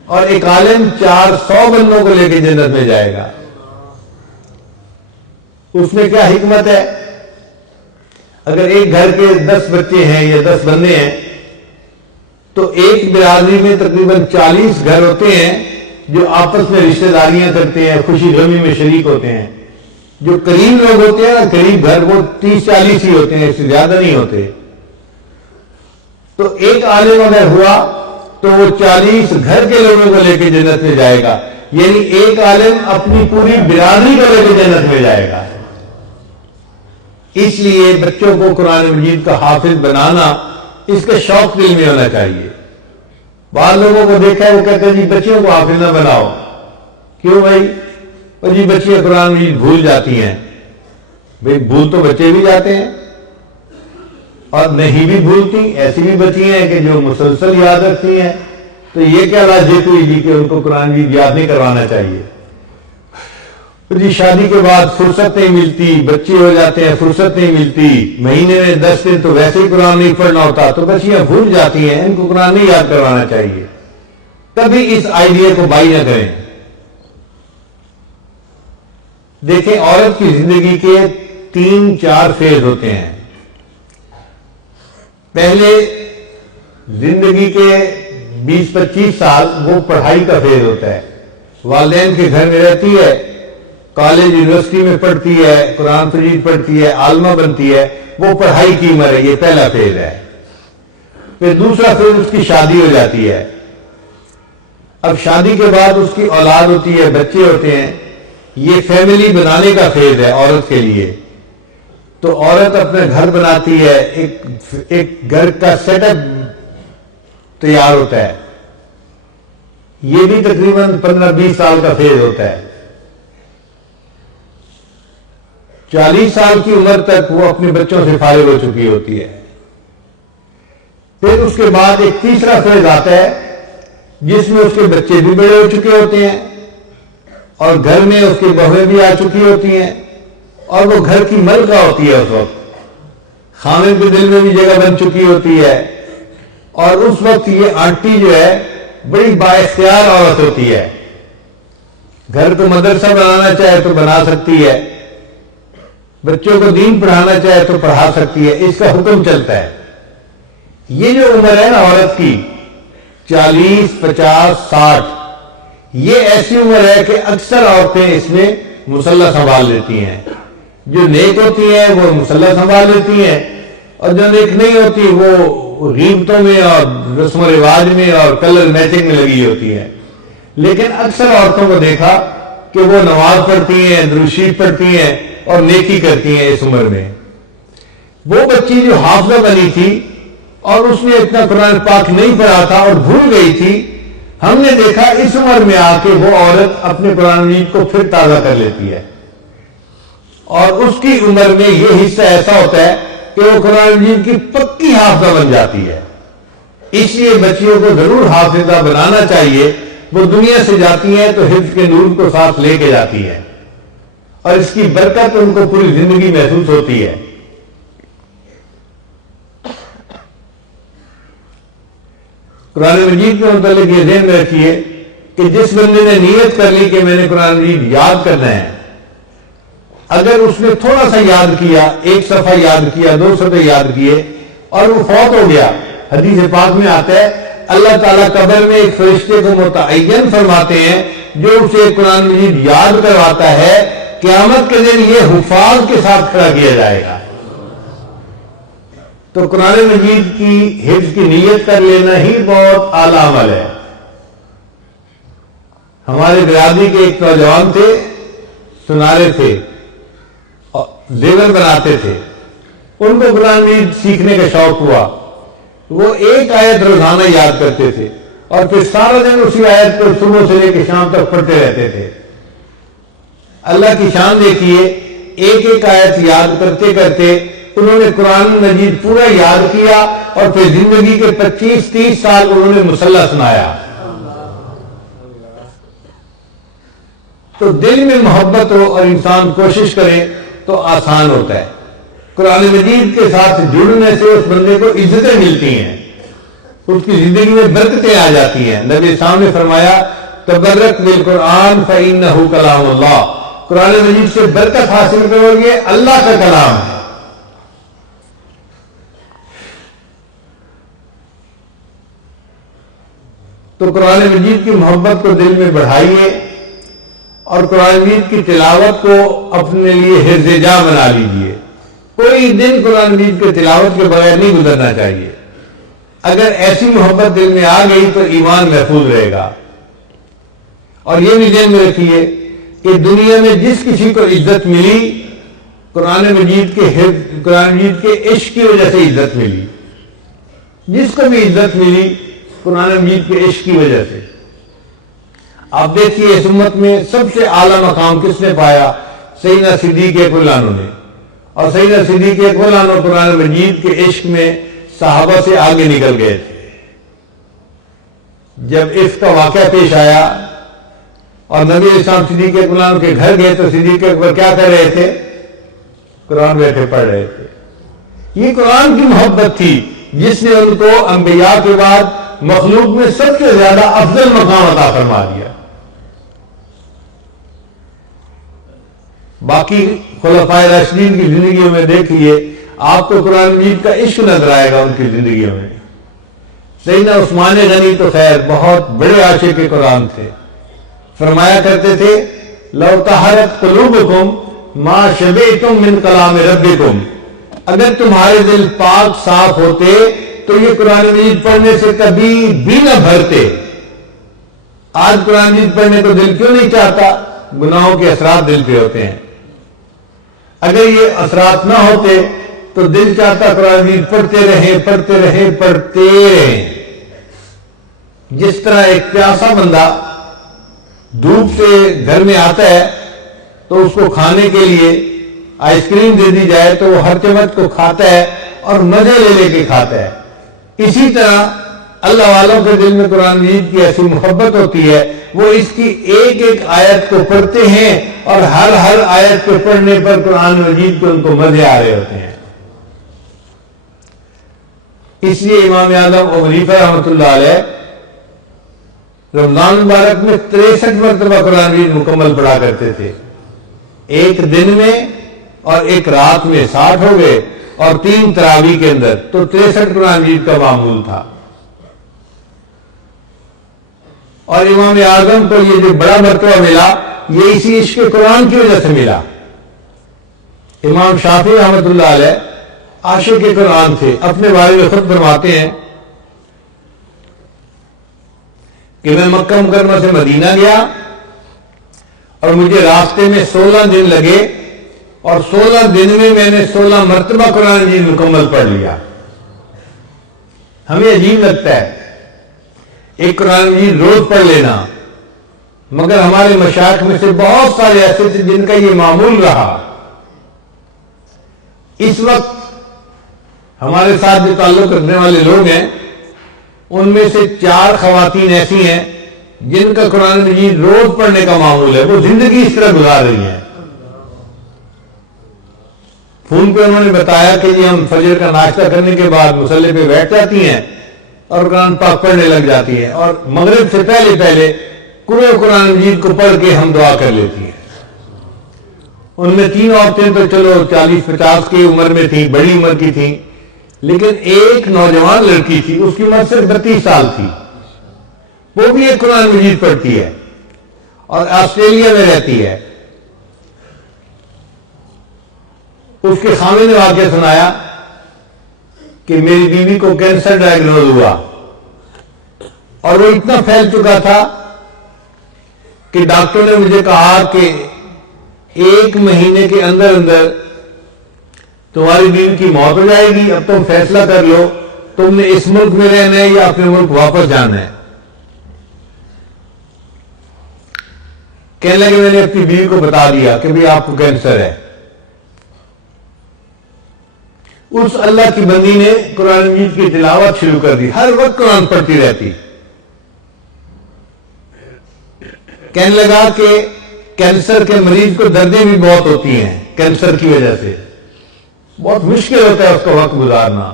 اور ایک عالم 400 بندوں کو لے کے جنت میں جائے گا. اس میں کیا حکمت ہے؟ اگر ایک گھر کے 10 بچے ہیں یا 10 بندے ہیں تو ایک برادری میں تقریباً 40 گھر ہوتے ہیں جو آپس میں رشتہ داریاں کرتے ہیں، خوشی غمی میں شریک ہوتے ہیں. جو قریب لوگ ہوتے ہیں نا، قریب گھر، وہ 30-40 ہی ہوتے ہیں، اس سے زیادہ نہیں ہوتے. تو ایک عالم اگر ہوا تو وہ 40 گھر کے لوگوں کو لے کے جنت میں جائے گا. یعنی ایک عالم اپنی پوری برادری کو لے کے جنت میں جائے گا. اس لیے بچوں کو قرآن مجید کا حافظ بنانا، اس کا شوق دل میں ہونا چاہیے. بعض لوگوں کو دیکھا ہے وہ کہتے ہیں جی بچیوں کو حافظ نہ بناؤ. کیوں بھائی؟ اور جی بچیاں قرآن مجید بھول جاتی ہیں. بھائی بھول تو بچے بھی جاتے ہیں اور نہیں بھی بھولتی. ایسی بھی بچیاں ہیں کہ جو مسلسل یاد رکھتی ہیں. تو یہ کیا لاجک ہوئی جی کہ ان کو قرآن مجید یاد نہیں کروانا چاہیے؟ جی شادی کے بعد فرصت نہیں ملتی، بچے ہو جاتے ہیں، فرصت نہیں ملتی، مہینے میں 10 دن تو ویسے ہی قرآن نہیں پڑھنا ہوتا، تو بچیاں بھول جاتی ہیں، ان کو قرآن نہیں یاد کروانا چاہیے. کبھی اس آئیڈیا کو بائی نہ کریں. دیکھیں عورت کی زندگی کے 3-4 فیز ہوتے ہیں. پہلے زندگی کے 20-25 سال وہ پڑھائی کا فیز ہوتا ہے. والدین کے گھر میں رہتی ہے، کالج یونیورسٹی میں پڑھتی ہے، قرآن مجید پڑھتی ہے، عالمہ بنتی ہے. وہ پڑھائی کی عمر ہے، یہ پہلا فیز ہے. پھر دوسرا فیز اس کی شادی ہو جاتی ہے. اب شادی کے بعد اس کی اولاد ہوتی ہے، بچے ہوتے ہیں. یہ فیملی بنانے کا فیز ہے عورت کے لیے. تو عورت اپنا گھر بناتی ہے، ایک گھر کا سیٹ اپ تیار ہوتا ہے. یہ بھی تقریباً 15-20 سال کا فیز ہوتا ہے. 40 سال کی عمر تک وہ اپنے بچوں سے فارغ ہو چکی ہوتی ہے. پھر اس کے بعد ایک تیسرا فیز آتا ہے جس میں اس کے بچے بھی بڑے ہو چکے ہوتے ہیں اور گھر میں اس کی بہویں بھی آ چکی ہوتی ہیں اور وہ گھر کی ملکہ ہوتی ہے. اس وقت خامن کے دل میں بھی جگہ بن چکی ہوتی ہے اور اس وقت یہ آنٹی جو ہے بڑی بااختیار عورت ہوتی ہے. گھر کو مدرسہ بنانا چاہے تو بنا سکتی ہے، بچوں کو دین پڑھانا چاہے تو پڑھا سکتی ہے. اس کا حکم چلتا ہے. یہ جو عمر ہے نا عورت کی 40, 50, 60، یہ ایسی عمر ہے کہ اکثر عورتیں اس میں مصلح سنبھال لیتی ہیں. جو نیک ہوتی ہیں وہ مصلح سنبھال لیتی ہیں اور جو نیک نہیں ہوتی وہ غیبتوں میں اور رسم و رواج میں اور کلر میچنگ میں لگی ہوتی ہے. لیکن اکثر عورتوں کو دیکھا کہ وہ نماز پڑھتی ہیں، درود شریف پڑھتی ہیں اور نیکی کرتی ہیں اس عمر میں. وہ بچی جو حافظہ بنی تھی اور اس نے اتنا قرآن پاک نہیں پڑھا تھا اور بھول گئی تھی، ہم نے دیکھا اس عمر میں آ کے وہ عورت اپنے قرآن مجید کو پھر تازہ کر لیتی ہے اور اس کی عمر میں یہ حصہ ایسا ہوتا ہے کہ وہ قرآن مجید کی پکی حافظہ بن جاتی ہے. اس لیے بچیوں کو ضرور حافظہ بنانا چاہیے. وہ دنیا سے جاتی ہیں تو حفظ کے نور کو ساتھ لے کے جاتی ہیں اور اس کی برکت ان کو پوری زندگی محسوس ہوتی ہے. قرآن مجید کے متعلق یہ ذہن میں رکھیے کہ جس بندے نے نیت کر لی کہ میں نے قرآن مجید یاد کرنا ہے، اگر اس نے تھوڑا سا یاد کیا، 1 صفحہ یاد کیا، 2 صفحے یاد کیے اور وہ فوت ہو گیا، حدیث پاک میں آتا ہے اللہ تعالیٰ قبر میں ایک فرشتے کو متعین فرماتے ہیں جو اسے قرآن مجید یاد کرواتا ہے. قیامت کے دن یہ حفاظ کے ساتھ کھڑا کیا جائے گا. تو قرآن مجید کی حفظ کی نیت کر لینا ہی بہت اعلیٰ عمل ہے. ہمارے برادری کے ایک نوجوان تھے، سنارے تھے، زیور بناتے تھے. ان کو قرآن مجید سیکھنے کا شوق ہوا. وہ ایک آیت روزانہ یاد کرتے تھے اور پھر سارا دن اسی آیت کو صبح سے لے کے شام تک پڑھتے رہتے تھے. اللہ کی شان دیکھیے، ایک ایک آیت یاد کرتے کرتے انہوں نے قرآن مجید پورا یاد کیا اور پھر زندگی کے 25-30 سال انہوں نے مصلح سنایا. تو دل میں محبت ہو اور انسان کوشش کرے تو آسان ہوتا ہے. قرآن مجید کے ساتھ جڑنے سے اس بندے کو عزتیں ملتی ہیں. اس کی زندگی میں برکتیں آ جاتی ہیں۔ نبی اسلام نے فرمایا تبرک بالقرآن فإنہ کلام اللہ، قرآن مجید سے برکت حاصل کرو گے، اللہ کا کلام ہے۔ تو قرآن مجید کی محبت کو دل میں بڑھائیے اور قرآن مجید کی تلاوت کو اپنے لیے حرز جاں بنا لیجیے۔ کوئی دن قرآن مجید کی تلاوت کے بغیر نہیں گزرنا چاہیے۔ اگر ایسی محبت دل میں آ گئی تو ایمان محفوظ رہے گا۔ اور یہ بھی ذہن میں رکھیے کہ دنیا میں جس کسی کو عزت ملی قرآن مجید کے عشق کی وجہ سے عزت ملی۔ جس کو بھی عزت ملی قرآن مجید کے عشق کی وجہ سے۔ آپ دیکھیے اس امت میں سب سے اعلیٰ مقام کس نے پایا؟ سیدنا صدیق اکبر عنہ نے۔ اور سیدنا صدیق اکبر عنہ قرآن مجید کے عشق میں صحابہ سے آگے نکل گئے تھے۔ جب عفق کا واقعہ پیش آیا اور نبی علیہ السلام صدیق اکبر عنہ کے گھر گئے تو صدیق اکبر کیا کر رہے تھے؟ قرآن بیٹھے پڑھ رہے تھے۔ یہ قرآن کی محبت تھی جس نے ان کو انبیاء کے بعد مخلوق میں سب سے زیادہ افضل مقام عطا فرما دیا۔ باقی خلفائے راشدین کی زندگیوں میں دیکھیے آپ کو قرآن مجید کا عشق نظر آئے گا ان کی زندگیوں میں۔ سیدنا عثمان غنی تو خیر بہت بڑے عاشق قرآن تھے، فرمایا کرتے تھے لو طہرت قلوبکم ما شبعتم من کلام ربکم، اگر تمہارے دل پاک صاف ہوتے تو یہ قرآن مجید پڑھنے سے کبھی بھی نہ بھرتے۔ آج قرآن مجید پڑھنے کو دل کیوں نہیں چاہتا؟ گناہوں کے اثرات دل پہ ہوتے ہیں۔ اگر یہ اثرات نہ ہوتے تو دل چاہتا قرآن مجید پڑھتے رہیں۔ جس طرح ایک پیاسا بندہ دھوپ سے گھر میں آتا ہے تو اس کو کھانے کے لیے آئس کریم دے دی جائے تو وہ ہر چمچ کو کھاتا ہے اور مزے لے کے کھاتا ہے۔ اسی طرح اللہ والوں کے دل میں قرآن مجید کی ایسی محبت ہوتی ہے، وہ اس کی ایک ایک آیت کو پڑھتے ہیں اور ہر آیت کو پڑھنے پر قرآن مجید کے ان کو مزے آ رہے ہوتے ہیں۔ اس لیے امام اعظم ابو حنیفہ رحمۃ اللہ علیہ رمضان مبارک میں 63 مرتبہ قرآن مجید مکمل پڑھا کرتے تھے، ایک دن میں اور ایک رات میں 60 ہو گئے اور 3 تراویح کے اندر تو 63 قرآن مجید کا معمول تھا۔ اور امام اعظم کو یہ جو بڑا مرتبہ ملا یہ اسی عشق قرآن کی وجہ سے ملا۔ امام شافعی رحمۃ اللہ علیہ عاشق قرآن تھے، اپنے بارے میں خود فرماتے ہیں کہ میں مکہ مکرمہ سے مدینہ گیا اور مجھے راستے میں 16 دن لگے اور 16 دن میں نے 16 مرتبہ قرآن مجید مکمل پڑھ لیا۔ ہمیں عجیب لگتا ہے ایک قرآن مجید روز پڑھ لینا، مگر ہمارے مشائخ میں سے بہت سارے ایسے تھے جن کا یہ معمول رہا۔ اس وقت ہمارے ساتھ جو تعلق رکھنے والے لوگ ہیں ان میں سے 4 خواتین ایسی ہیں جن کا قرآن مجید روز پڑھنے کا معمول ہے، وہ زندگی اس طرح گزار رہی ہیں۔ فون پہ انہوں نے بتایا کہ یہ ہم فجر کا ناشتہ کرنے کے بعد مصلی پہ بیٹھ جاتی ہیں اور قرآن پاک پڑھنے لگ جاتی ہیں اور مغرب سے پہلے قرآن مجید کو پڑھ کے ہم دعا کر لیتی ہیں۔ ان میں 3 عورتیں تو چلو 40-50 کی عمر میں تھیں، بڑی عمر کی تھیں، لیکن ایک نوجوان لڑکی تھی، اس کی عمر صرف 32 سال تھی، وہ بھی ایک قرآن مجید پڑھتی ہے اور آسٹریلیا میں رہتی ہے۔ اس کے خامن نے واقعہ سنایا کہ میری بیوی کو کینسر ڈائیگنوز ہوا اور وہ اتنا پھیل چکا تھا کہ ڈاکٹر نے مجھے کہا کہ 1 مہینے کے اندر تمہاری بیوی کی موت ہو جائے گی، اب تم فیصلہ کر لو تم نے اس ملک میں رہنا ہے یا اپنے ملک واپس جانا ہے۔ کہنے لگے میں نے اپنی بیوی کو بتا دیا کہ بھی آپ کو کینسر ہے۔ اس اللہ کی بندی نے قرآن مجید کی تلاوت شروع کر دی، ہر وقت قرآن پڑھتی رہتی۔ کہنے لگا کہ کینسر کے مریض کو دردیں بھی بہت ہوتی ہیں، کینسر کی وجہ سے بہت مشکل ہوتا ہے اس کا وقت گزارنا۔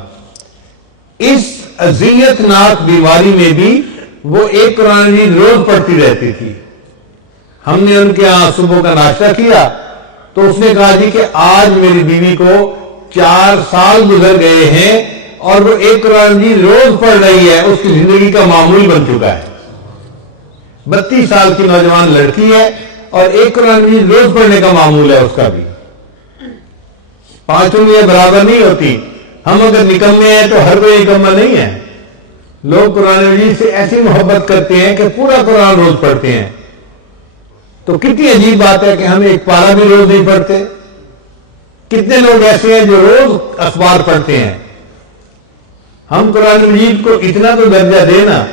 اس اذیت ناک بیماری میں بھی وہ ایک قرآن مجید روز پڑھتی رہتی تھی. ہم نے ان کے یہاں صبح کا ناشتہ کیا تو اس نے کہا جی کہ آج میری بیوی کو 4 سال گزر گئے ہیں اور وہ ایک قرآن مجید روز پڑھ رہی ہے، اس کی زندگی کا معمول بن چکا ہے. 32 سال کی نوجوان لڑکی ہے اور ایک قرآن مجید روز پڑھنے کا معمول ہے اس کا بھی. 5 انگلیاں برابر نہیں ہوتی. ہم اگر نکمے ہیں تو ہر کوئی نکما نہیں ہے. لوگ قرآن مجید سے ایسی محبت کرتے ہیں کہ پورا قرآن روز پڑھتے ہیں. تو کتنی عجیب بات ہے کہ ہم ایک پارہ بھی روز نہیں پڑھتے. کتنے لوگ ایسے ہیں جو روز اخبار پڑھتے ہیں. ہم قرآن مجید کو اتنا تو درجہ دینا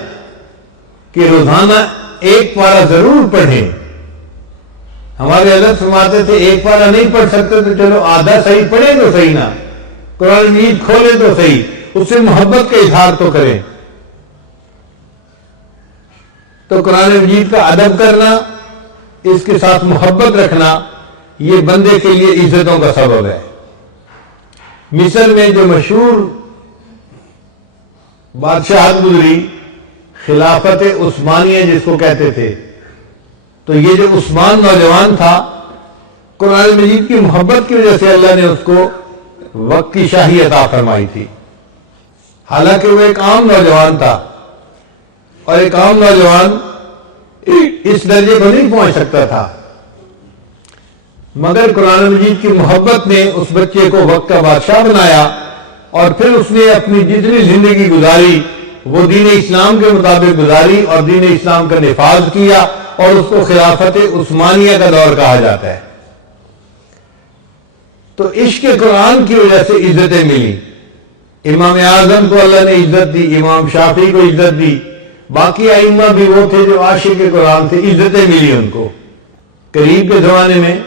کہ روزانہ ایک پارہ ضرور پڑھیں. ہمارے حضرت فرماتے تھے ایک پارہ نہیں پڑھ سکتے تو چلو آدھا صحیح پڑھیں تو صحیح نا، قرآن مجید کھولیں تو صحیح، اس سے محبت کا اظہار تو کریں. تو قرآن مجید کا ادب کرنا، اس کے ساتھ محبت رکھنا، یہ بندے کے لیے عزتوں کا سبب ہے. مصر میں جو مشہور بادشاہت گزری، خلافت عثمانیہ جس کو کہتے تھے، تو یہ جو عثمان نوجوان تھا، قرآن مجید کی محبت کی وجہ سے اللہ نے اس کو وقت کی شاہی عطا فرمائی تھی. حالانکہ وہ ایک عام نوجوان تھا اور ایک عام نوجوان اس درجے کو نہیں پہنچ سکتا تھا، مگر قرآن مجید کی محبت نے اس بچے کو وقت کا بادشاہ بنایا اور پھر اس نے اپنی جتنی زندگی گزاری وہ دین اسلام کے مطابق گزاری اور دین اسلام کا نفاذ کیا، اور اس کو خلافت عثمانیہ کا دور کہا جاتا ہے. تو عشق قرآن کی وجہ سے عزتیں ملی. امام اعظم کو اللہ نے عزت دی، امام شافعی کو عزت دی، باقی ائمہ بھی وہ تھے جو عاشق قرآن تھے، عزتیں ملی ان کو. قریب کے زمانے میں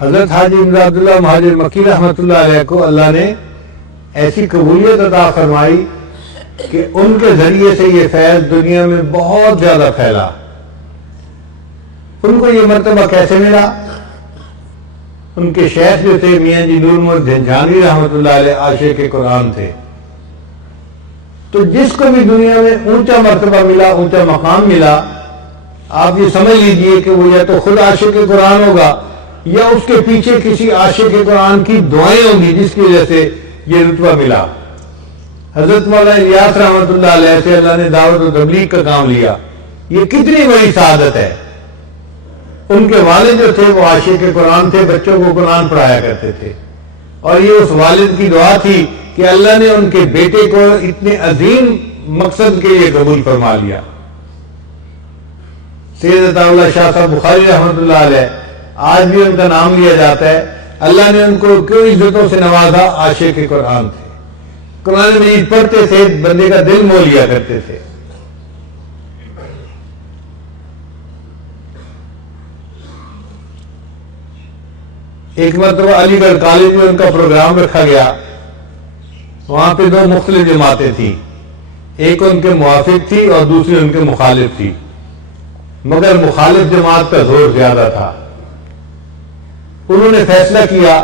حضرت حاجی امداد عبداللہ مہاجر مکی رحمۃ اللہ علیہ کو اللہ نے ایسی قبولیت عطا فرمائی کہ ان کے ذریعے سے یہ فیض دنیا میں بہت زیادہ پھیلا. ان کو یہ مرتبہ کیسے ملا؟ ان کے شیخ جو تھے میاں جی نور محمد جھنجھانوی رحمۃ اللہ علیہ عاشق قرآن تھے. تو جس کو بھی دنیا میں اونچا مرتبہ ملا، اونچا مقام ملا، آپ یہ سمجھ لیجئے کہ وہ یا تو خود عاشق قرآن ہوگا یا اس کے پیچھے کسی عاشق قرآن کی دعائیں ہوں گی جس کی وجہ سے یہ رتبہ ملا. حضرت مولانا الیاس رحمۃ اللہ علیہ سے اللہ نے دعوت و تبلیغ کا کام لیا. یہ کتنی بڑی سعادت ہے. ان کے والد جو تھے وہ عاشق قرآن تھے، بچوں کو قرآن پڑھایا کرتے تھے، اور یہ اس والد کی دعا تھی کہ اللہ نے ان کے بیٹے کو اتنے عظیم مقصد کے لیے قبول فرما لیا. سید عطا اللہ شاہ صاحب بخاری رحمۃ اللہ علیہ، آج بھی ان کا نام لیا جاتا ہے. اللہ نے ان کو کیوں عزتوں سے نوازا؟ عاشق قرآن تھے. قرآن مجید پڑھتے تھے، بندے کا دل مول لیا کرتے تھے. ایک مرتبہ علی گڑھ کالج میں ان کا پروگرام رکھا گیا. وہاں پہ 2 مختلف جماعتیں تھیں، ایک ان کے موافق تھی اور دوسری ان کے مخالف تھی، مگر مخالف جماعت کا زور زیادہ تھا. انہوں نے فیصلہ کیا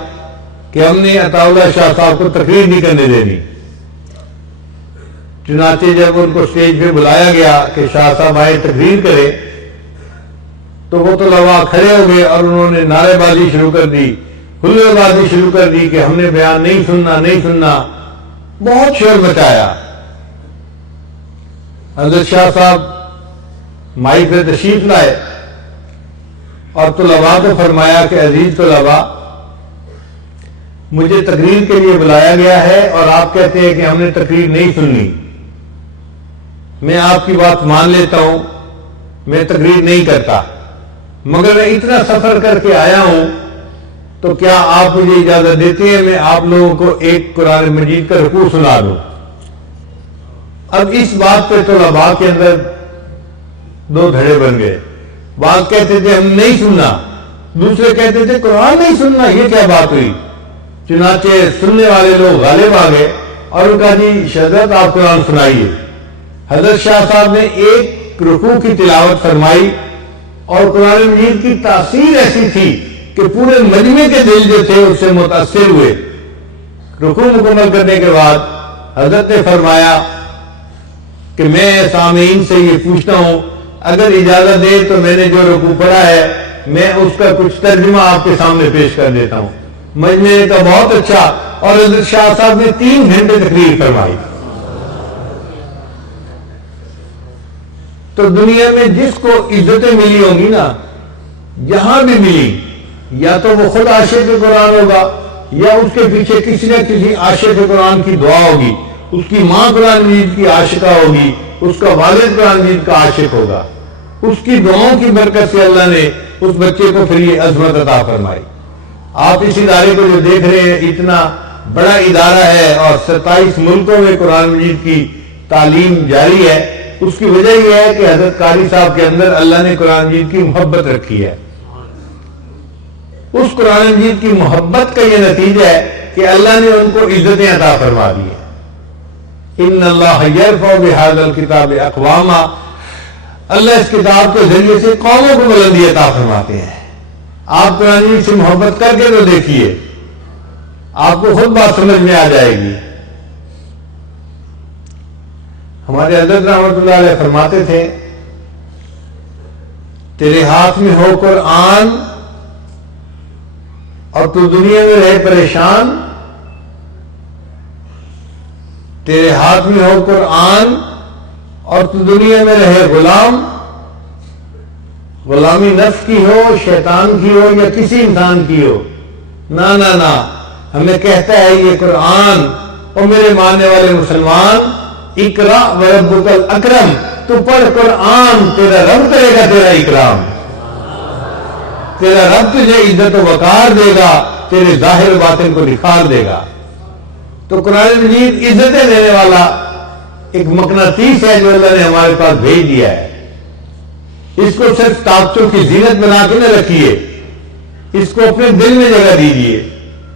کہ ہم نے عطا اللہ شاہ صاحب کو تقریر نہیں کرنے دینی. چنانچہ جب ان کو اسٹیج پہ بلایا گیا کہ شاہ صاحب آئے تقریر کرے، تو وہ طلباء کھڑے ہو گئے اور انہوں نے نعرے بازی شروع کر دی، ہلے بازی شروع کر دی کہ ہم نے بیان نہیں سننا، نہیں سننا. بہت شور مچایا. حضرت شاہ صاحب مائک پہ تشریف لائے اور طلباء کو فرمایا کہ عزیز طلباء، مجھے تقریر کے لیے بلایا گیا ہے اور آپ کہتے ہیں کہ ہم نے تقریر نہیں سننی. میں آپ کی بات مان لیتا ہوں، میں تقریر نہیں کرتا، مگر میں اتنا سفر کر کے آیا ہوں تو کیا آپ مجھے اجازت دیتے ہیں میں آپ لوگوں کو ایک قرآن مجید کا رکوع سنا دوں؟ اب اس بات پہ طلباء کے اندر 2 دھڑے بن گئے. بعض کہتے تھے ہم نہیں سننا، دوسرے کہتے تھے قرآن نہیں سننا، یہ کیا بات ہوئی؟ چنانچہ سننے والے لوگ غالب آ گئے اور ان کا جی حضرت آپ قرآن سنائیے. حضرت شاہ صاحب نے ایک رکوع کی تلاوت فرمائی اور قرآن مجید کی تاثیر ایسی تھی کہ پورے مجمع کے دل جو تھے اس سے متاثر ہوئے. رکوع مکمل کرنے کے بعد حضرت نے فرمایا کہ میں سامعین سے یہ پوچھتا ہوں، اگر اجازت دے تو میں نے جو رکوع پڑھا ہے میں اس کا کچھ ترجمہ آپ کے سامنے پیش کر دیتا ہوں۔ مجمع کا بہت اچھا، اور حضرت شاہ صاحب نے 3 گھنٹے تقریر فرمائی۔ تو دنیا میں جس کو عزتیں ملی ہوں گی نا، جہاں بھی ملی، یا تو وہ خود عاشق قرآن ہوگا، یا اس کے پیچھے کسی نہ کسی عاشق قرآن کی دعا ہوگی، اس کی ماں قرآن مجید کی عاشقہ ہوگی، اس کا والد قرآن مجید کا عاشق ہوگا، اس کی دعاؤں کی برکت سے اللہ نے اس بچے کو پھر یہ عظمت عطا فرمائی۔ آپ اس ادارے کو جو دیکھ رہے ہیں، اتنا بڑا ادارہ ہے اور 27 ملکوں میں قرآن مجید کی تعلیم جاری ہے، اس کی وجہ یہ ہے کہ حضرت قاری صاحب کے اندر اللہ نے قرآن مجید کی محبت رکھی ہے۔ اس قرآن مجید کی محبت کا یہ نتیجہ ہے کہ اللہ نے ان کو عزتیں عطا فرما دی ہیں۔ ان اللہ یرفع بہذا الکتاب اقواما، اللہ اس کتاب کے ذریعے سے قوموں کو بلندی عطا فرماتے ہیں۔ آپ قرآن مجید سے محبت کر کے تو دیکھیے، آپ کو خود بات سمجھ میں آ جائے گی۔ ہمارے حضرت رحمۃ اللہ علیہ فرماتے تھے، تیرے ہاتھ میں ہو قرآن اور تو دنیا میں رہے پریشان، تیرے ہاتھ میں ہو قرآن اور تو دنیا میں رہے غلام، غلامی نفس کی ہو، شیطان کی ہو یا کسی انسان کی ہو، نہ ہمیں کہتا ہے یہ قرآن، اور میرے ماننے والے مسلمان، اقرا وربک الاکرم، تو پڑھ قرآن، تیرا رب کرے گا تیرا اکرام، تیرا رب تجھے عزت و وقار دے گا، تیرے ظاہر و باطن کو نکھار دے گا۔ تو قرآن مجید عزتیں دینے والا ایک مقناطیس ہے جو اللہ نے ہمارے پاس بھیج دیا ہے۔ اس کو صرف طاقتوں کی زینت بنا کے نہ رکھیے، اس کو اپنے دل میں جگہ دیجیے،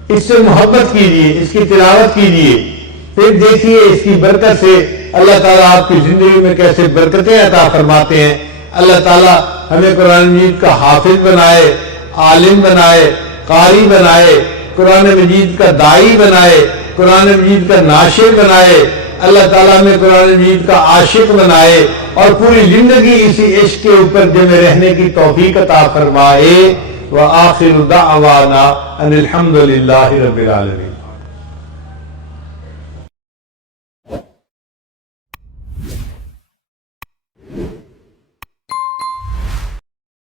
اس سے محبت کیجیے، اس کی تلاوت کیجیے، پھر دیکھیے اس کی برکت سے اللہ تعالیٰ آپ کی زندگی میں کیسے برکتیں عطا فرماتے ہیں۔ اللہ تعالیٰ ہمیں قرآن مجید کا حافظ بنائے، عالم بنائے، قاری بنائے، قرآن مجید کا داعی بنائے، قرآن مجید کا ناشر بنائے، اللہ تعالیٰ ہمیں قرآن مجید کا عاشق بنائے، اور پوری زندگی اسی عشق کے اوپر جمع رہنے کی توفیق عطا فرمائے۔ وآخر دعوانا ان الحمد للہ رب العالمین۔